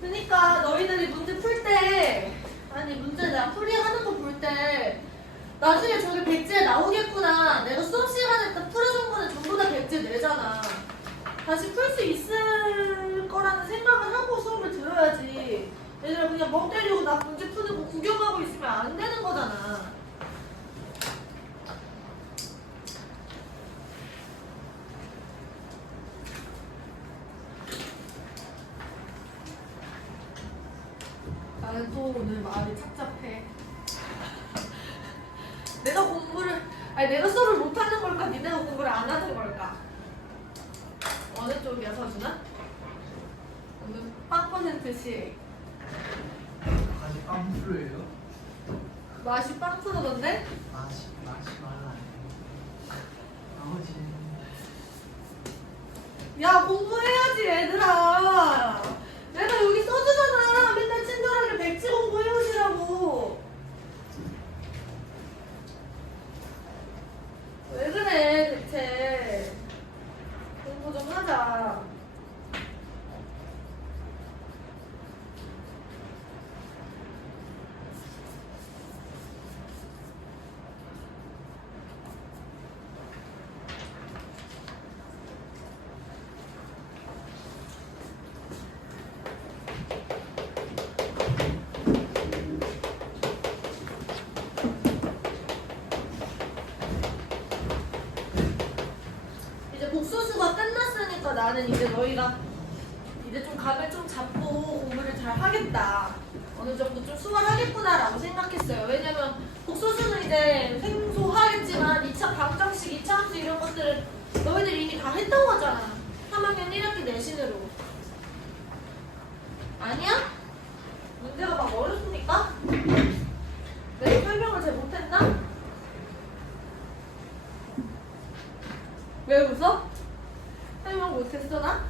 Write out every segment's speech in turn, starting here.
그러니까 너희들이 문제 풀 때 아니 문제 내가 풀이하는 거 볼 때 나중에 저게 백지에 나오겠구나. 내가 수업 시간에 딱 풀어준 거는 전부 다 백지에 내잖아. 다시 풀 수 있을 거라는 생각을 하고 수업을 들어야지. 얘들아 그냥 멍 때리고 나 문제 푸는 거 구경하고 있으면 안 되는 거잖아 나는 또 오늘 마음이 착잡해. 내가 공부를, 아니 내가 수업을 못하는 걸까? 니네가 공부를 안 하는 걸까? 어느 쪽이야, 서준아? 오늘 빵 퍼센트씩 아직 빵프로예요? 맛이 빵 프로던데? 맛이 맛이 말라. 나머지 야공부해야지 얘들아 내가 여기 써주잖아 맨날 친절하게 백지 공부해오시라고 왜 그래 대체 공부 좀 하자 이제 복소수가 끝났으니까 나는 이제 너희가 이제 좀 감을 좀 잡고 공부를 잘 하겠다. 어느 정도 좀 수월하겠구나라고 생각했어요. 왜냐면 복소수는 이제 생소하겠지만 2차 방정식, 2차 함수 이런 것들은 너희들 이미 다 했던 거잖아. 3학년 1학기 내신으로. 아니야? 문제가 막 어렵습니까? 내가 설명을 잘 못했나? 왜 웃어? 설명 못했어 나?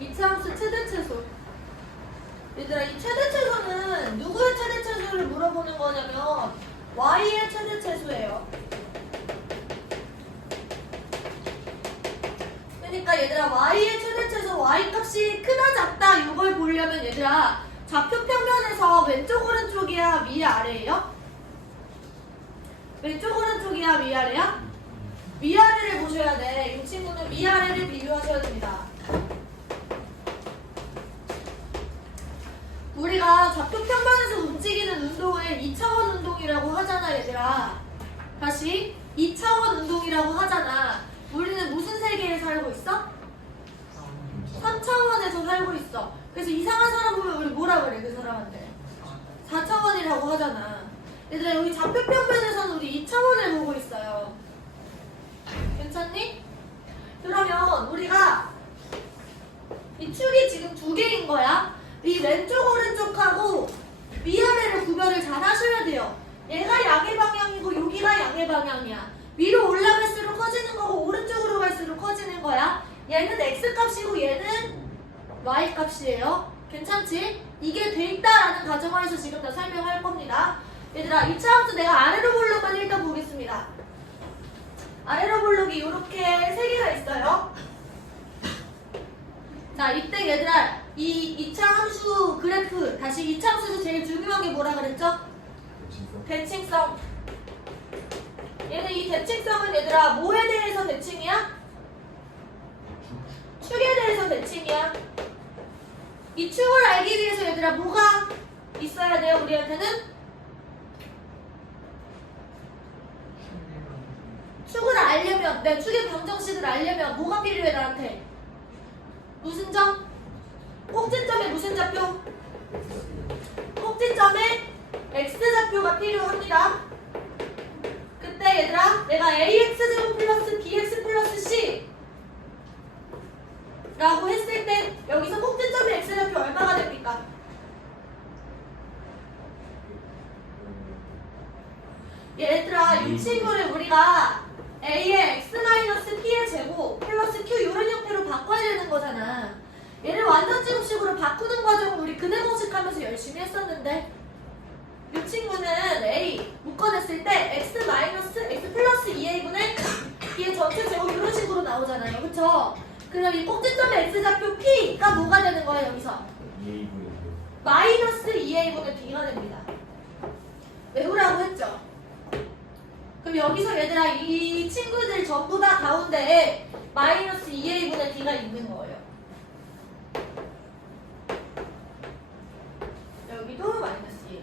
이차함수 최대 최소 얘들아 이 최대 최소는 누구의 최대 최소를 물어보는 거냐면 y의 최대 최소예요 그러니까 얘들아 y의 최대 최소 y 값이 크다 작다 이걸 보려면 얘들아 좌표 평면에서 왼쪽 오른쪽이야 위 아래예요? 왼쪽 오른쪽이야 위아래야? 위아래를 보셔야 돼. 이 친구는 위아래를 비교하셔야 됩니다. 우리가 좌표 평면에서 움직이는 운동을 2차원 운동이라고 하잖아, 얘들아. 다시 2차원 운동이라고 하잖아. 우리는 무슨 세계에 살고 있어? 3차원에서 살고 있어. 그래서 이상한 사람 보면 우리 뭐라 그래, 그 사람한테? 4차원이라고 하잖아. 얘들아 여기 좌표 평면에서는 우리 2차원을 보고 있어요. 괜찮니? 그러면 우리가 이 축이 지금 두 개인 거야. 이 왼쪽 오른쪽하고 위아래를 구별을 잘 하셔야 돼요. 얘가 양의 방향이고 여기가 양의 방향이야. 위로 올라갈수록 커지는 거고 오른쪽으로 갈수록 커지는 거야. 얘는 값이고 얘는 y 값이에요. 괜찮지? 이게 돼 있다라는 가정하에서 지금 다 설명할 겁니다. 얘들아, 2차 함수 내가 아래로 볼록만 일단 보겠습니다. 아래로 볼록이 이렇게 세 개가 있어요. 자, 이때 얘들아, 이 2차 함수 그래프, 다시 2차 함수에서 제일 중요한 게 뭐라 그랬죠? 대칭성. 얘는 이 대칭성은 얘들아, 뭐에 대해서 대칭이야? 축에 대해서 대칭이야. 이 축을 알기 위해서 얘들아, 뭐가 있어야 돼요, 우리한테는? 축을 알려면, 내 축의 방정식을 알려면 뭐가 필요해, 나한테? 무슨 점? 꼭지점에 무슨 좌표? 꼭지점에 x좌표가 필요합니다. 그때 얘들아, 내가 ax제곱 플러스 bx 플러스 c 라고 했을 때 여기서 꼭지점의 x좌표 얼마가 됩니까? 얘들아, 이 친구를 우리가 a의 x-p의 제곱 플러스 q 이런 형태로 바꿔야 되는 거잖아. 얘를 완전 제곱식으로 바꾸는 과정을 우리 근해 공식 하면서 열심히 했었는데 이 친구는 a 묶어냈을 때 x 마이너스 x 플러스 2a분의 뒤에 전체 제곱 이런 식으로 나오잖아요. 그쵸? 그럼 이 꼭지점의 x좌표 p가 뭐가 되는 거예요, 여기서? 마이너스 2a분의 b가 됩니다. 외우라고 했죠? 그럼 여기서 얘들아 이 친구들 전부 다 가운데에 마이너스 2a분의 b가 있는 거예요. 여기도 마이너스 2.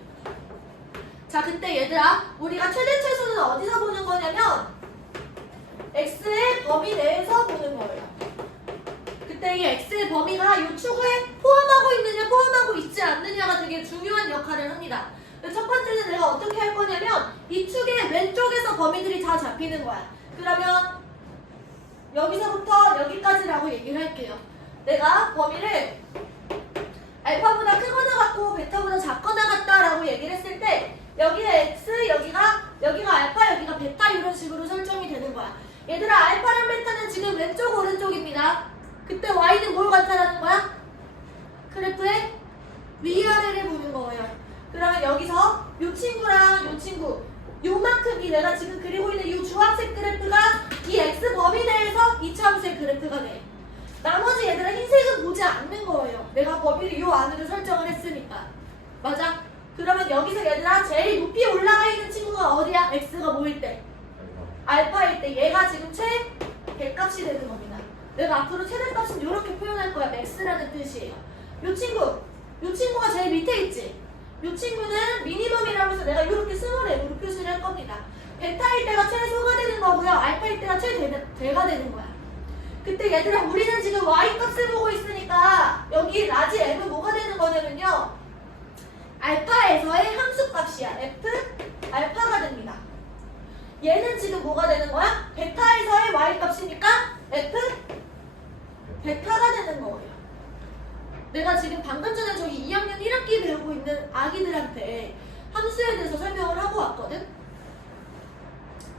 자 그때 얘들아 우리가 최대 최소는 어디서 보는 거냐면 x의 범위 내에서 때이 x의 범위가 이 축에 포함하고 있느냐 포함하고 있지 않느냐가 되게 중요한 역할을 합니다. 첫 번째는 내가 어떻게 할 거냐면 이 축의 왼쪽에서 범위들이 다 잡히는 거야. 그러면 여기서부터 여기까지라고 얘기를 할게요. 내가 범위를 알파보다 크거나 같고 베타보다 작거나 같다라고 얘기를 했을 때 여기가 x, 여기가 여기가 알파, 여기가 베타 이런 식으로 설정이 되는 거야. 얘들아 알파랑 베타는 지금 왼쪽 오른쪽입니다. 그때 y는 뭘 같다라는 거야? 그래프의 위아래를 보는 거예요. 그러면 여기서 요 친구랑 요 친구 요만큼 이 내가 지금 그리고 있는 이 주황색 그래프가 이 x 범위 내에서 이차함수의 그래프가 돼. 나머지 얘들은 흰색은 보지 않는 거예요. 내가 범위를 요 안으로 설정을 했으니까. 맞아? 그러면 여기서 얘들아 제일 높이 올라가 있는 친구가 어디야? x가 뭐일 때? 알파일 때 얘가 지금 최대값이 되는 겁니다. 내가 앞으로 최대값은 이렇게 표현할 거야. 맥스라는 뜻이에요. 요 친구, 요 친구가 제일 밑에 있지. 요 친구는 미니멈이라고 해서 내가 이렇게 스몰 m으로 표시를 할 겁니다. 베타일 때가 최소가 되는 거고요. 알파일 때가 최대가 되는 거야. 그때 얘들아 우리는 지금 y 값을 보고 있으니까 여기 라지 m은 뭐가 되는 거냐면요. 알파에서의 함수 값이야. f 알파가 됩니다. 얘는 지금 뭐가 되는 거야? 베타에서의 y 값이니까 f 베타가 되는 거예요. 내가 지금 방금 전에 저기 2학년 1학기 배우고 있는 아기들한테 함수에 대해서 설명을 하고 왔거든?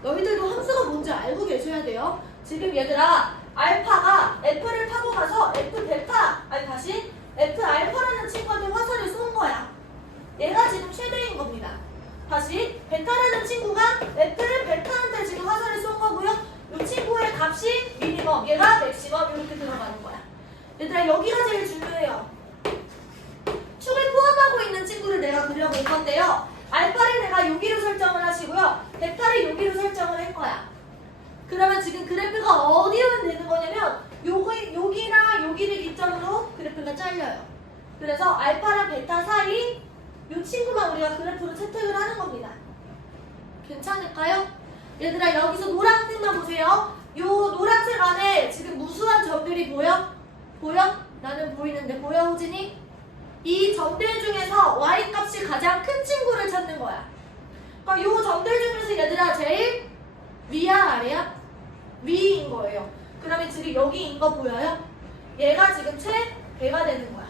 너희들도 함수가 뭔지 알고 계셔야 돼요. 지금 얘들아, 알파가 F를 타고 가서 F 베타, 아니 다시 F 알파라는 친구한테 화살을 쏜 거야. 얘가 지금 최대인 겁니다. 다시 베타라는 친구가 F 베타한테 지금 화살을 쏜 거고요. 이 친구의 값이 미니멈, 얘가 맥시멈 이렇게 들어가는 거야. 얘들아 여기가 제일 중요해요. 축을 포함하고 있는 친구를 내가 그려볼 건데요. 알파를 내가 여기로 설정을 하시고요. 베타를 여기로 설정을 할 거야. 그러면 지금 그래프가 어디로 되는 거냐면 요기, 여기랑 여기를 기점으로 그래프가 잘려요. 그래서 알파랑 베타 사이 요 친구만 우리가 그래프로 채택을 하는 겁니다. 괜찮을까요? 얘들아 여기서 노란색만 보세요. 요 노란색 안에 지금 무수한 점들이 보여? 보여? 나는 보이는데 보여 호진이? 이 점들 중에서 y 값이 가장 큰 친구를 찾는 거야. 그러니까 요 점들 중에서 얘들아 제일 위야 아래야? 위인 거예요. 그러면 지금 여기인 거 보여요? 얘가 지금 최대가 되는 거야.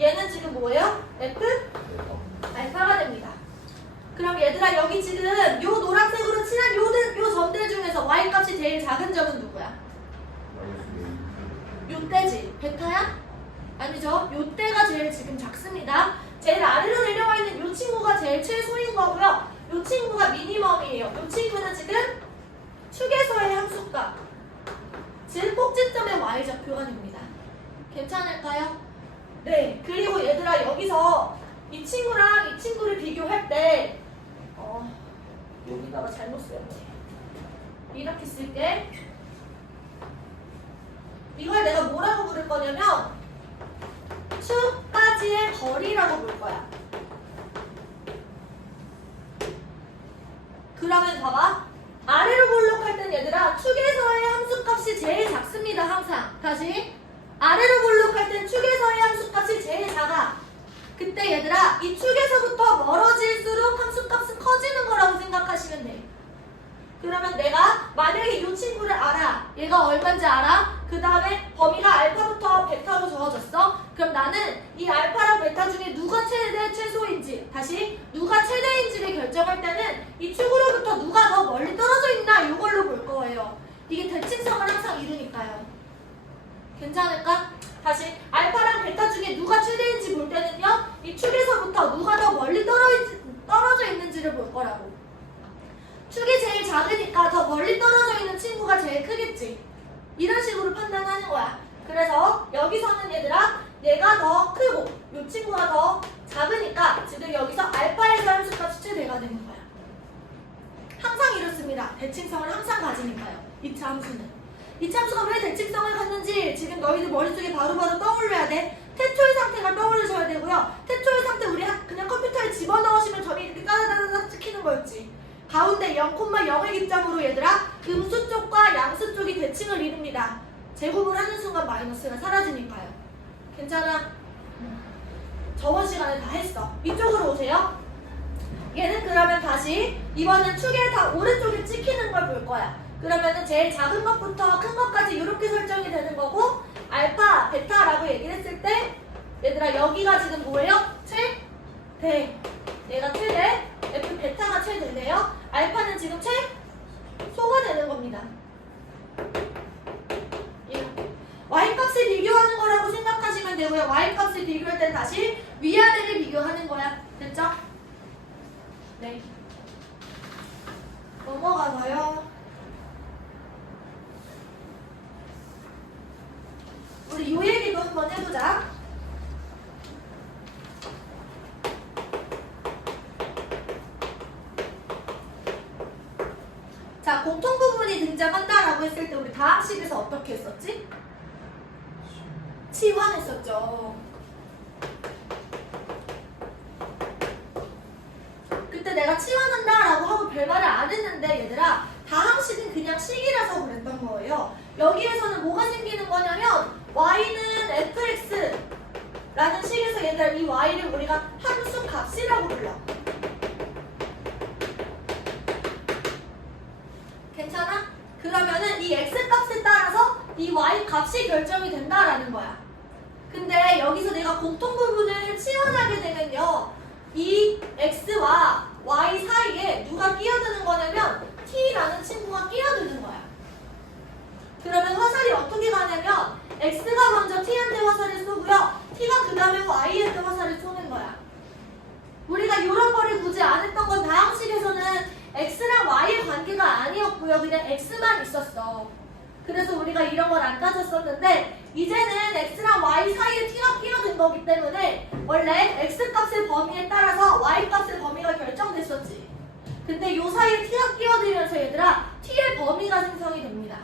얘는 지금 뭐예요? f 알파가 됩니다. 그럼 얘들아 여기 지금 요 노란색으로 칠한 요, 요 점들 중에서 y 값이 제일 작은 점은 누구야? 요때지. 베타야? 아니죠. 요때가 제일 지금 작습니다. 제일 아래로 내려와 있는 요 친구가 제일 최소인 거고요. 요 친구가 미니멈이에요. 요 친구는 지금 축에서의 함수값. 즉 꼭지점의 y좌표가 됩니다. 괜찮을까요? 네. 그리고 얘들아 여기서 이 친구랑 이 친구를 비교할 때 어, 여기다가 잘못 쓰였네 이렇게 쓸게 이걸 내가 뭐라고 부를 거냐면 축까지의 거리라고 볼 거야. 그러면 봐봐. 아래로 볼록할 땐 얘들아 축에서의 함수값이 제일 작습니다. 항상. 다시. 아래로 볼록할 땐 축에서의 함수값이 제일 작아. 그때 얘들아 이 축에서부터 멀어질수록 함수값은 커지는 거라고 생각하시면 돼. 그러면 내가 만약에 이 친구를 알아. 얘가 얼마인지 알아? 그 다음에 범위가 알파부터 베타로 저어졌어. 그럼 나는 이 알파랑 베타 중에 누가 최대 최소인지 다시 누가 최대인지를 결정할 때는 이 축으로부터 누가 더 멀리 떨어져 있나 이걸로 볼 거예요. 이게 대칭성을 항상 이루니까요. 괜찮을까? 다시 알파랑 베타 중에 누가 최대인지 볼 때는요. 이 축에서부터 누가 더 멀리 떨어져, 떨어져 있는지를 볼 거라고. 축이 제일 작으니까 더 멀리 떨어져 있는 친구가 제일 크겠지. 이런 식으로 판단하는 거야. 그래서 여기서는 얘들아 얘가 더 크고 이 친구가 더 작으니까 지금 여기서 알파에서 함수값 추출돼가 되는 거야. 항상 이렇습니다. 대칭성을 항상 가지니까요. 이차 함수는. 이차 함수가 왜 대칭성을 갖는지 지금 너희들 머릿속에 바로바로 떠올려야 돼. 태초의 상태가 떠올리셔야 되고요. 태초의 상태 우리 학- 그냥 컴퓨터에 집어넣으시면 점이 이렇게 따다다닥 찍히는 거였지. 가운데 0,0의 기점으로 얘들아 음수 쪽과 양수 쪽이 대칭을 이룹니다. 제곱을 하는 순간 마이너스가 사라지니까요. 괜찮아? 저번 시간에 다 했어. 이쪽으로 오세요. 얘는 그러면 다시 이번엔 축에 다 오른쪽에 찍히는 걸 볼 거야. 그러면은 제일 작은 것부터 큰 것까지 이렇게 설정이 되는 거고 알파, 베타라고 얘기를 했을 때 얘들아 여기가 지금 뭐예요? 최대. 얘가 최대. F 베타가 최대네요. 알파는 지금 최 소가 되는 겁니다. 이렇게. y 값을 비교하는 거라고 생각하시면 되고요. y 값을 비교할 땐 다시 위아래를 비교하는 거야. 됐죠? 네. 넘어가서요. 우리 요 얘기도 한번 해보자. 자, 공통 부분이 등장한다라고 했을 때 우리 다항식에서 어떻게 했었지? 치환했었죠. 그때 내가 치환한다라고 하고 별말을 안 했는데 얘들아 다항식은 그냥 식이라서 그랬던 거예요. 여기에서는 뭐가 생기는 거냐면 y는 fx 라는 식에서 얘들아 이 y를 우리가 함수 값이라고 불러. 괜찮아? 그러면은 이 x 값에 따라서 이 y 값이 결정이 된다라는 거야. 근데 여기서 내가 공통 부분을 치환하게 되면요. 이 x와 y 사이에 누가 끼어드는 거냐면 t라는 친구가 끼어드는 거야. 그러면 화살이 어떻게 가냐면 x가 먼저 t한테 화살을 쏘고요. t가 그 다음에 y한테 화살을 쏘는 거야. 우리가 이런 거를 굳이 안 했던 건 다항식에서는 x랑 y의 관계가 아니었고요. 그냥 x만 있었어. 그래서 우리가 이런 걸 안 따졌었는데 이제는 x랑 y 사이에 t가 끼어든 거기 때문에 원래 x 값의 범위에 따라서 y 값의 범위가 결정됐었지. 근데 요 사이에 t가 끼어들면서 얘들아 t의 범위가 생성이 됩니다.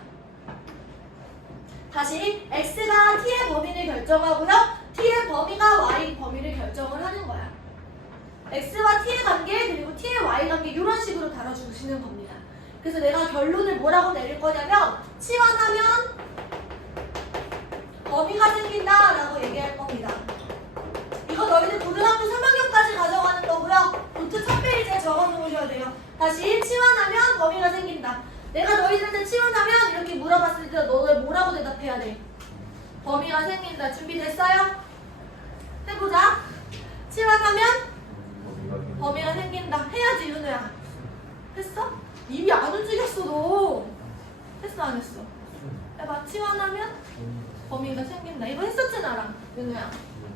다시 x가 t의 범위를 결정하고요. t의 범위가 y 범위를 결정을 하는 거야. x와 t의 관계 그리고 t의 y 관계 이런 식으로 다뤄주시는 겁니다. 그래서 내가 결론을 뭐라고 내릴 거냐면 치환하면 범위가 생긴다라고 얘기할 겁니다. 이거 너희들 고등학교 3학년까지 가져가는 거고요. 노트 첫 페이지에 적어 놓으셔야 돼요. 다시 치환하면 범위가 생긴다. 내가 너희들한테 치환하면 이렇게 물어봤을 때 너네 뭐라고 대답해야 돼? 준비됐어요? 해보자. 치환하면 범위가 생긴다. 해야지, 윤우야. 했어? 입이 안 움직였어, 너. 했어, 안 했어? 해봐. 치환하면 범위가 생긴다. 이거 했었지, 나랑. 윤우야.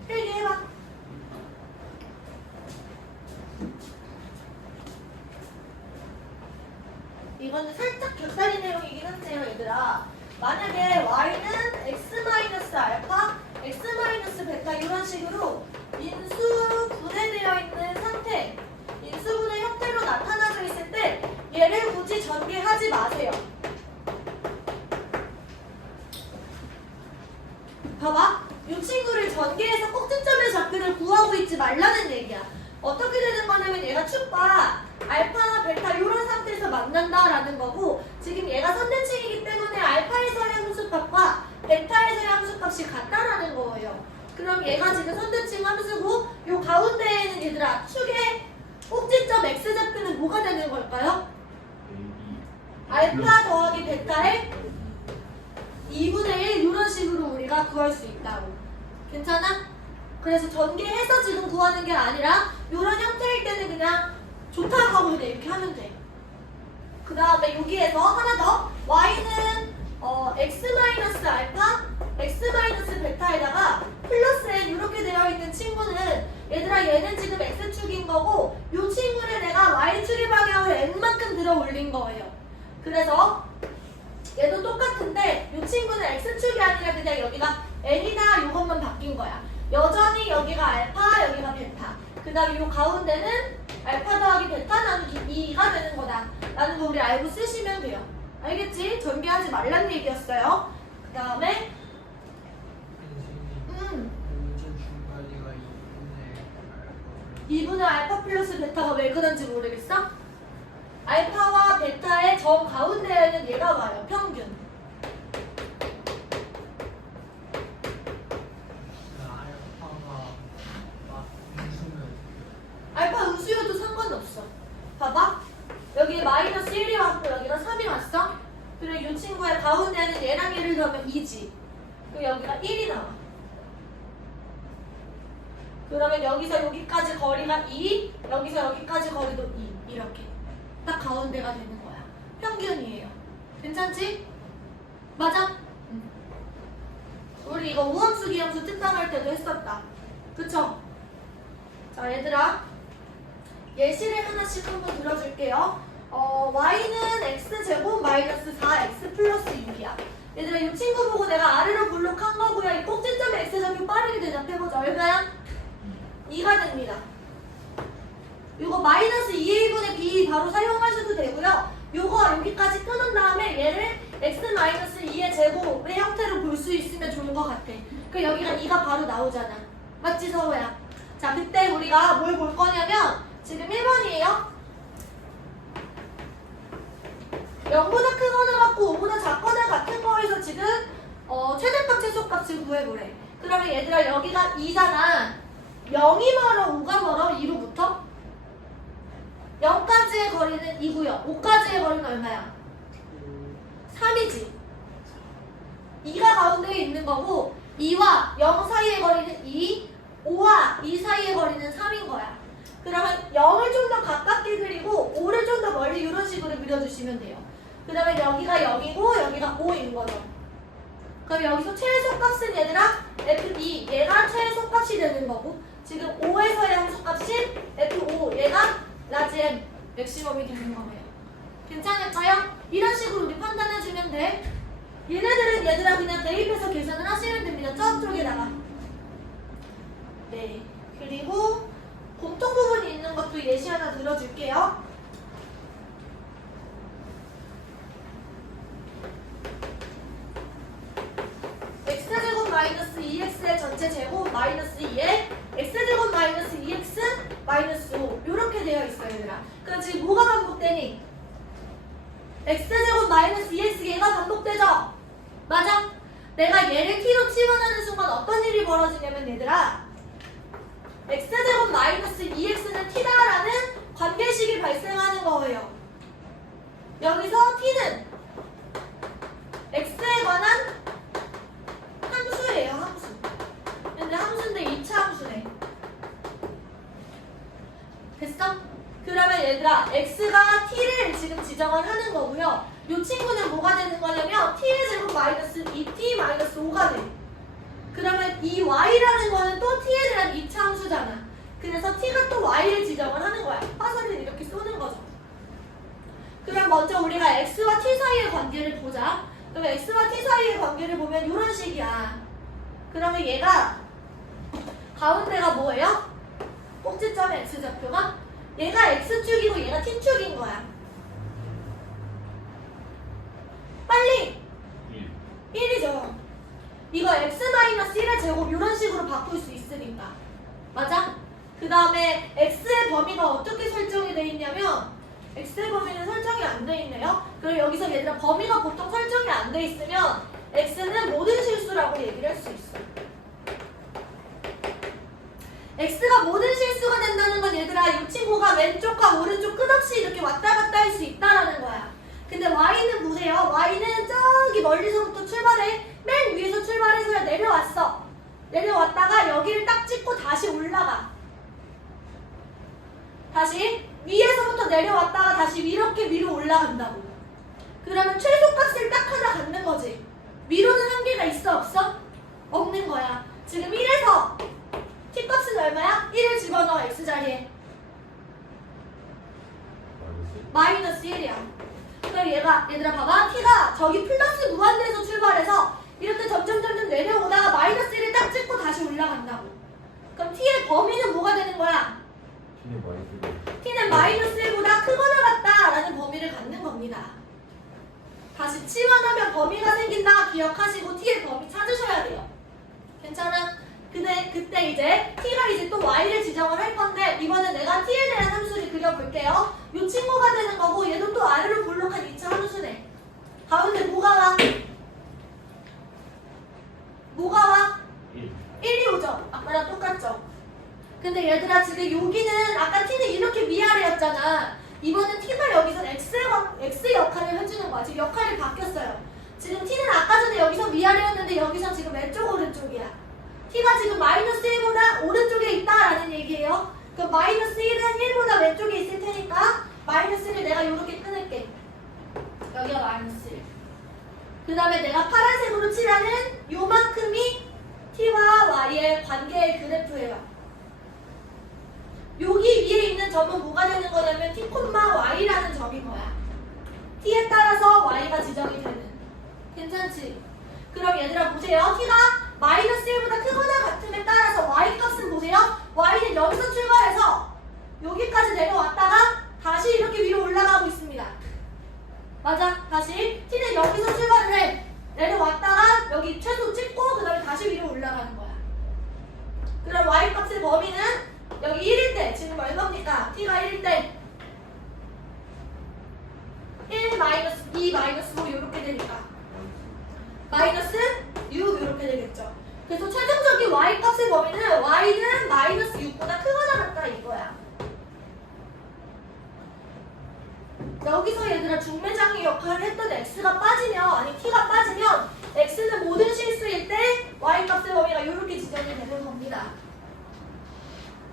필기 해봐. 이거는 살짝 격다리 내용이긴 한데요, 얘들아. 만약에 y는 x 알파, x 베타 이런 식으로 인수 분해되어 있는 상태, 인수분해 형태로 나타나져 있을 때 얘를 굳이 전개하지 마세요. 봐봐. 이 친구를 전개해서 꼭지점의 좌표를 구하고 있지 말라는 얘기야. 어떻게 되는 거냐면 얘가 축과 알파, 베타 이런 상태에서 만난다라는 거고 지금 얘가 선대칭이기 때문에 알파에서의 함수값과 베타에서의 함수값이 같다라는 거예요. 그럼 얘가 지금 선대칭 함수고 요 가운데에는 얘들아 축의 꼭지점 x좌표는 뭐가 되는 걸까요? 알파 더하기 베타의 2분의 1 이런 식으로 우리가 구할 수 있다고. 괜찮아? 그래서 전개해서 지금 구하는 게 아니라 이런 형태일 때는 그냥 좋다고 하고 그냥 이렇게 하면 돼. 그 다음에 여기에서 하나 더 y는 어, x 알파, x 베타에다가 플러스 n 이렇게 되어 있는 친구는 얘들아 얘는 지금 x축인 거고 요 친구를 내가 y축의 방향으로 n만큼 들어 올린 거예요. 그래서 얘도 똑같은데 요 친구는 x축이 아니라 그냥 여기가 n이다 요것만 바뀐 거야. 여전히 여기가 알파 여기가 베타. 그 다음에 요 가운데는 알파 더하기 베타 나누기 2가 되는 거다. 라는 거 우리 알고 쓰시면 돼요. 알겠지? 전개하지 말란 얘기였어요. 그 다음에 음. 요즘 중간이가 2분의 2분의 알파 플러스 베타가 왜 그런지 모르겠어? 알파와 베타의 정 가운데에는 얘가 와요. 평균. 알파가 막 웃으면 알파 음수여도 상관없어. 봐봐. 여기 마이너스 1이 왔고 여기가 3이 왔어. 그리고 이 친구의 가운데는 얘랑 얘를 더하면 2지. 그리고 여기가 1이 나와. 그러면 여기서 여기까지 거리가 2, 여기서 여기까지 거리도 2. 이렇게. 딱 가운데가 되는 거야. 평균이에요. 괜찮지? 맞아? 응. 우리 이거 우함수 기함수 특강할 때도 했었다. 그쵸? 자, 얘들아. 예시를 하나씩 한번 들어줄게요. 어, y는 x제곱 마이너스 4x 플러스 6이야. 얘들아, 이 친구 보고 내가 아래로 블록한 거고요. 이 꼭지점 x점이 빠르게 대답해보자. 얼마야? 2가 됩니다. 이거 마이너스 2a분의 b 바로 사용하셔도 되고요. 요거 여기까지 끊은 다음에 얘를 x 마이너스 2의 제곱의 형태로 볼 수 있으면 좋은 것 같아. 그 여기가 2가 바로 나오잖아. 맞지 서호야? 자 그때 우리가 뭘 볼 거냐면 지금 1번이에요. 0보다 크거나 같고 5보다 작거나 같은 거에서 지금 어, 최대값 최소값을 구해보래. 그러면 얘들아 여기가 2잖아. 0이 멀어 5가 멀어 2로부터 0까지의 거리는 2고요. 5까지의 거리는 얼마야? 3이지. 2가 가운데에 있는 거고 2와 0 사이의 거리는 2, 5와 2 사이의 거리는 3인 거야. 그러면 0을 좀 더 가깝게 그리고 5를 좀 더 멀리 이런 식으로 그려주시면 돼요. 그 다음에 여기가 0이고 여기가 5인 거죠. 그럼 여기서 최소값은 얘들아 F2 얘가 최소값이 되는 거고 지금 5에서의 함수값이 F5 얘가 라지 M 맥시멈이 되는 거예요. 괜찮을까요? 이런 식으로 우리 판단해주면 돼. 얘네들은 얘들아 그냥 대입해서 계산을 하시면 됩니다. 저쪽에다가. 네. 그리고 공통 부분이 있는 것도 예시 하나 들어줄게요. x제곱 마이너스 2x의 전체 제곱 마이너스 2에 x제곱 마이너스 2x 마이너스 5 이렇게 되어 있어요 얘들아 그럼 지금 뭐가 반복되니? x제곱 마이너스 2x 얘가 반복되죠? 맞아? 내가 얘를 t로 치환하는 순간 어떤 일이 벌어지냐면 얘들아 x제곱 마이너스 2x는 t다라는 관계식이 발생하는 거예요 여기서 t는 x에 관한 함수예요, 함수. 근데 함수인데 2차 함수네. 됐어? 그러면 얘들아, x가 t를 지금 지정을 하는 거고요. 이 친구는 뭐가 되는 거냐면 t의 제곱 마이너스 2t 마이너스 5가 돼. 그러면 이 y라는 거는 또 t에 대한 2차 함수잖아. 그래서 t가 또 y를 지정을 하는 거야. 화살을 이렇게 쏘는 거죠. 그럼 먼저 우리가 x와 t 사이의 관계를 보자. 그럼 x와 t 사이의 관계를 보면 이런 식이야. 그러면 얘가 가운데가 뭐예요? 꼭지점의 x좌표가 얘가 x축이고 얘가 t축인 거야. 빨리 1이죠. 이거 x-1의 제곱 이런 식으로 바꿀 수 있으니까. 맞아? 그 다음에 x의 범위가 어떻게 설정이 돼 있냐면 x의 범위는 설정이 안 돼 있네요. 그리고 여기서 얘들아 범위가 보통 설정이 안 돼 있으면 x는 모든 실수라고 얘기를 할 수 있어. x가 모든 실수가 된다는 건 얘들아 이 친구가 왼쪽과 오른쪽 끝없이 이렇게 왔다 갔다 할 수 있다라는 거야. 근데 y는 보세요. y는 저기 멀리서부터 출발해. 맨 위에서 출발해서 내려왔어. 내려왔다가 여기를 딱 찍고 다시 올라가. 다시 위에서부터 내려왔다가 다시 이렇게 위로 올라간다고. 그러면 최소값을 딱 하나 갖는 거지. 위로는 한계가 있어 없어? 없는 거야. 지금 1에서 t값은 얼마야? 1을 집어넣어 x자리에. 마이너스 1이야. 그럼 얘가 얘들아 봐봐. t가 저기 플러스 무한대에서 출발해서 이렇게 점점 그 다음에 내가 파란색으로 칠하는 요만큼이 t와 y의 관계의 그래프예요. 여기 위에 있는 점은 뭐가 되는 거냐면 t, y라는 점인 거야. t에 따라서 y가 지정이 되는. 괜찮지? 그럼 얘들아 보세요. t가 마이너스 1보다 크거나 같음에 따라서 y 값은 보세요. y는 여기서 출발해서 여기까지 내려왔다가 다시 이렇게 위로 올라가고 있습니다. 맞아. 다시 t는 여기서 출발을 해. 내려왔다가 여기 최소 찍고 그 다음에 다시 위로 올라가는 거야. 그럼 y 값의 범위는 여기 1일 때 지금 얼마입니까? t가 1일 때 1 마이너스 2 마이너스 5 이렇게 되니까 마이너스 6 이렇게 되겠죠. 그래서 최종적인 y 값의 범위는 y는 마이너스 6보다 크거나 같다 이거야. 여기서 얘들아 중매장의 역할을 했던 x가 빠지면 아니 t가 빠지면 x는 모든 실수일 때 y 값의 범위가 이렇게 지정이 되는 겁니다.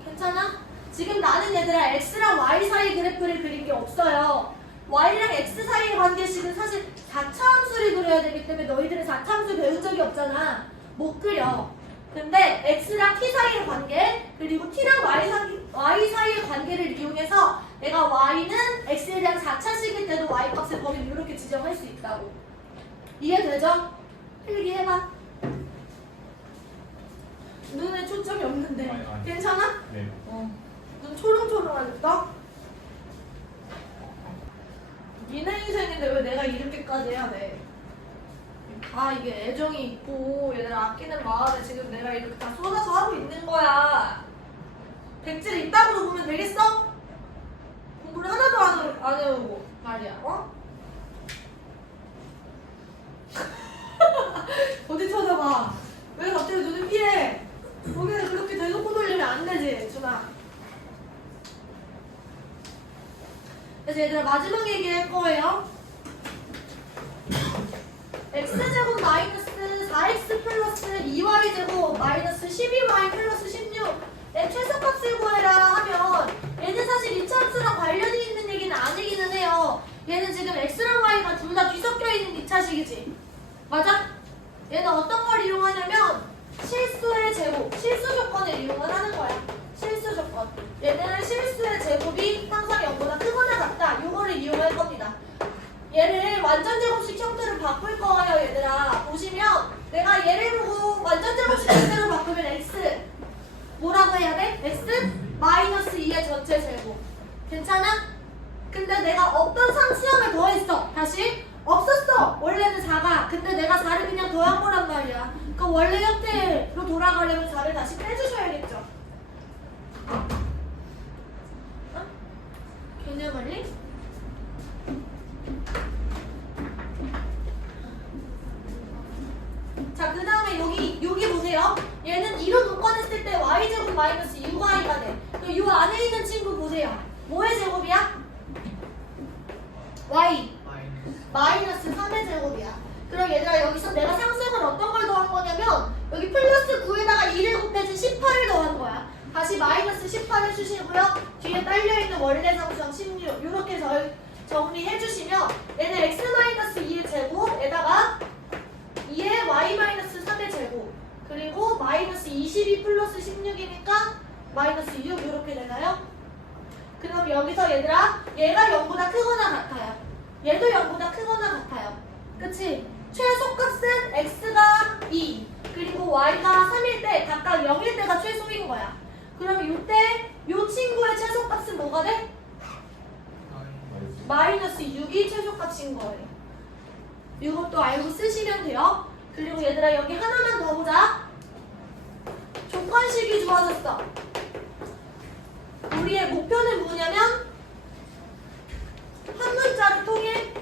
괜찮아? 지금 나는 얘들아 x랑 y 사이 그래프를 그린 게 없어요. y랑 x 사이의 관계식은 사실 4차 함수를 그려야 되기 때문에 너희들은 4차 함수 배운 적이 없잖아. 못 그려. 근데 x랑 t 사이의 관계 그리고 t랑 y, 사, y 사이의 관계를 이용해서 내가 y는 x에 대한 4차식일 때도 y 값의 범위를 이렇게 지정할 수 있다고. 이해되죠? 필기 해봐. 눈에 초점이 없는데 아니, 아니. 괜찮아? 네 어. 눈 초롱초롱하겠다? 니네 인생인데 왜 내가 이렇게까지 해야 돼? 아 이게 애정이 있고 얘들 아끼는 마음에 지금 내가 이렇게 다 쏟아서 하고 있는 거야 백질 있다고 보면 되겠어? 공부를 하나도 안, 해- 안 해오고. 말이야. 어? 어디 쳐다봐. 왜 갑자기 눈을 피해? 거기에 그렇게 대놓고 돌리면 안 되지 준아. 그래서 얘들아 마지막 얘기할 거예요. x제곱 마이너스 4x 플러스 2y제곱 마이너스 12y 플러스 16 의 최소값을 구해라 하면 얘는 사실 2차 함수랑 관련이 있는 얘기는 아니기는 해요. 얘는 지금 x랑 y가 둘 다 뒤섞여 있는 2차식이지. 맞아? 얘는 어떤 걸 이용하냐면 실수의 제곱, 실수 조건을 이용을 하는 거야. 실수 조건. 얘는 실수의 제곱이 항상 0보다 크거나 같다. 요거를 이용할 겁니다. 얘를 완전 제곱식 형태로 바꿀 거예요, 얘들아. 보시면 내가 얘를 보고 완전 제곱식 형태로 바꾸면 x 뭐라고 해야 돼? x 마이너스 2의 전체 제곱. 괜찮아? 근데 내가 어떤 상수함을 더했어. 다시 없었어. 원래는 4가. 근데 내가 4를 그냥 더한 거란 말이야. 그럼 원래 형태로 돌아가려면 4를 다시 빼주셔야겠죠. 어? 개념을리? 자, 그 다음에 여기, 여기 보세요. 얘는 2로 묶어냈을 때 y제곱 마이너스 6y가 돼. 그럼 이 안에 있는 친구 보세요. 뭐의 제곱이야? y. 마이너스 마이너스 3의 제곱이야. 그럼 얘들아 여기서 내가 상승을 어떤 걸 더한 거냐면 여기 플러스 9에다가 2를 곱해준 18을 더한 거야. 다시 마이너스 18 해주시고요. 뒤에 딸려있는 원래 상수형 16 이렇게 저, 정리해 주시면 얘는 x 마이너스 2의 제곱에다가 2의 y 마이너스 3의 제곱 그리고 마이너스 22 플러스 16이니까 마이너스 6 이렇게 되나요? 그럼 여기서 얘들아 얘가 0보다 크거나 같아요. 얘도 0보다 크거나 같아요. 그치? 최소값은 x가 2 그리고 y가 3일 때 각각 0일 때가 최소인 거야. 그럼 이때 요 친구의 최소값은 뭐가 돼? 마이너스 6이 최소값인 거예요. 이것도 알고 쓰시면 돼요. 그리고 얘들아 여기 하나만 더 보자. 조건식이 주어졌어. 우리의 목표는 뭐냐면 한 문자로 통일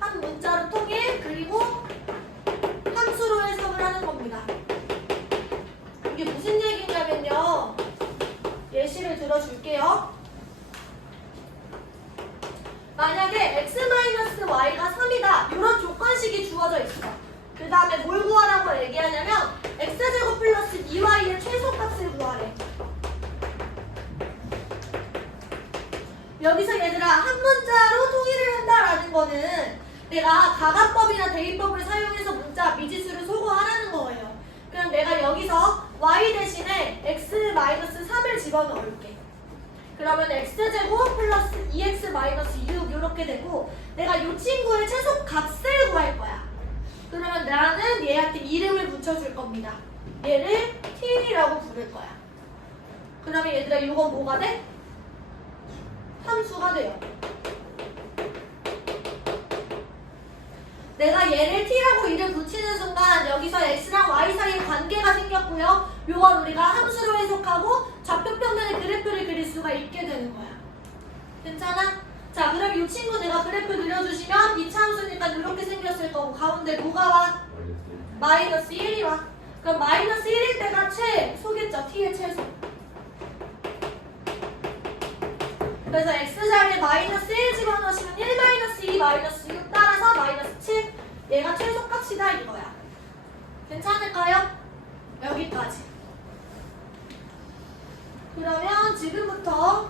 한 문자로 통일 그리고 함수로 해석을 하는 겁니다. 이게 무슨 얘기냐면요. 예시를 들어줄게요. 만약에 x-y가 3이다. 이런 조건식이 주어져 있어. 그 다음에 뭘 구하라고 얘기하냐면 x제곱 플러스 2y의 최소값을 구하래. 여기서 얘들아 한 문자로 통일을 한다라는 거는 내가 가가법이나 대입법을 사용해서 문자 미지수를 소거하라는 거예요. 그럼 내가 여기서 y 대신에 x-3을 집어넣을게 그러면 x제곱 플러스 2x 마이너스 6 이렇게 되고 내가 이 친구의 최소 값을 구할 거야. 그러면 나는 얘한테 이름을 붙여줄 겁니다. 얘를 t라고 부를 거야. 그러면 얘들아 이건 뭐가 돼? 함수가 돼요. 내가 얘를 t라고 이름 붙이는 순간 여기서 x랑 y 사이에 관계가 생겼고요. 요건 우리가 함수로 해석하고 좌표 평면의 그래프를 그릴 수가 있게 되는 거야. 괜찮아? 자, 그럼 이 친구 내가 그래프 그려주시면 이 차 함수니까 이렇게 생겼을 거고 가운데 뭐가 와? 마이너스 1이 와. 그럼 마이너스 1일 때가 최소겠죠? t의 최소. 그래서 x자리에 마이너스 1 집어넣으시면 1 마이너스 2 마이너스 6 따라서 마이너스 7 얘가 최소값이다 이거야 괜찮을까요? 여기까지 그러면 지금부터